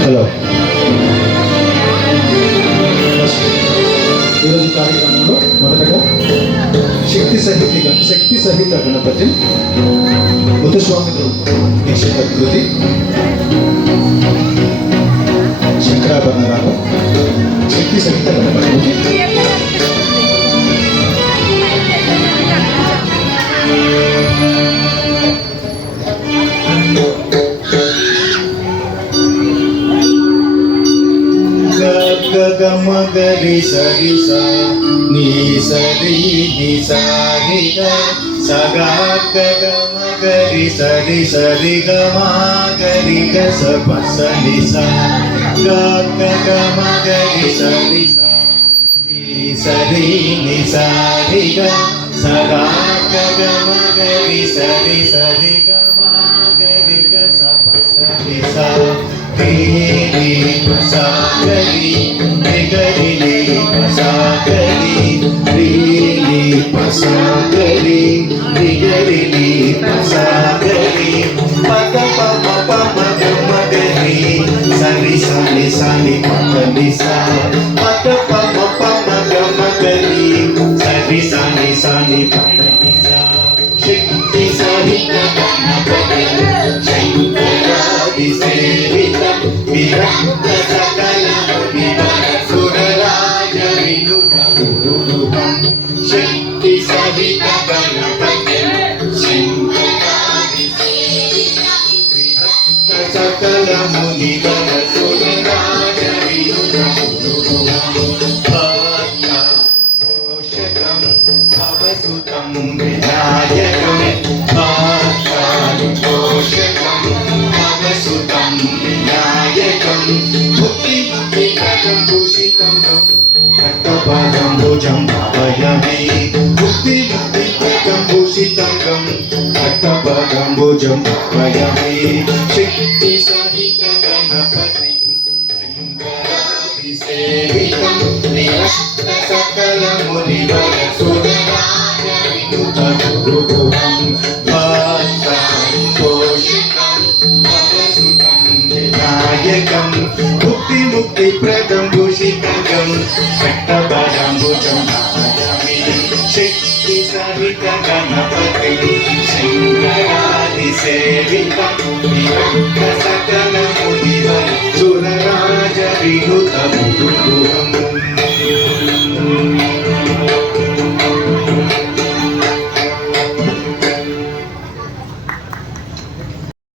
Hello. ఈరోజు కార్యక్రమంలో మొదటగా శక్తి సహిత గణపతి ముతుస్వామితో దీక్షిత కృతి శంకరాభరణ రాగం శక్తి సహిత గణపతి. గమగరి సరి సా నీ సరి ని సారి గ సగా గమగరి సరి సరి గమగరి గ స ప స ని సా గమగరి సరి సా నీ సరి ని సారి గ సగా గమగరి సరి సరి గమగరి గ స ప స ని సా నీ పసాగరి నిగరి పసాగరి నీ పసాగరి నిగరి పసాగరి పద పమ పమ గమగరి సరి సని సని పని సా పద పమ పమ గమగరి సరి సని సని పని సా శక్తి సహిత గణపతి శంకరాది సేవిత విరక్త సకల సురరాజ వినుతం శక్తి సహిత గణపతి శంకరాది సేవిత విరక్త సకల మునిగణ సురరాజ వినుతం పోషకం భవసుతం వినాయకం పోషకం భవసుతం వినాయకం భుక్తిముక్తిప్రదం భూషితం రక్తపాదం భుజం భావయామి భుక్తిముక్తిప్రదం భూషితం రక్తపాదం భుజం భావయామి శక్తి సహిత గణపతి శంకరాది సేవితం నిరస్త సకల మునివర సురరాజ వినుత గురుభువం వినాయకం ముక్తి ప్రదం భూషితం భక్తభాజంబుజం భావయామి శక్తి సహిత గణపతి శంకరాది సేవితం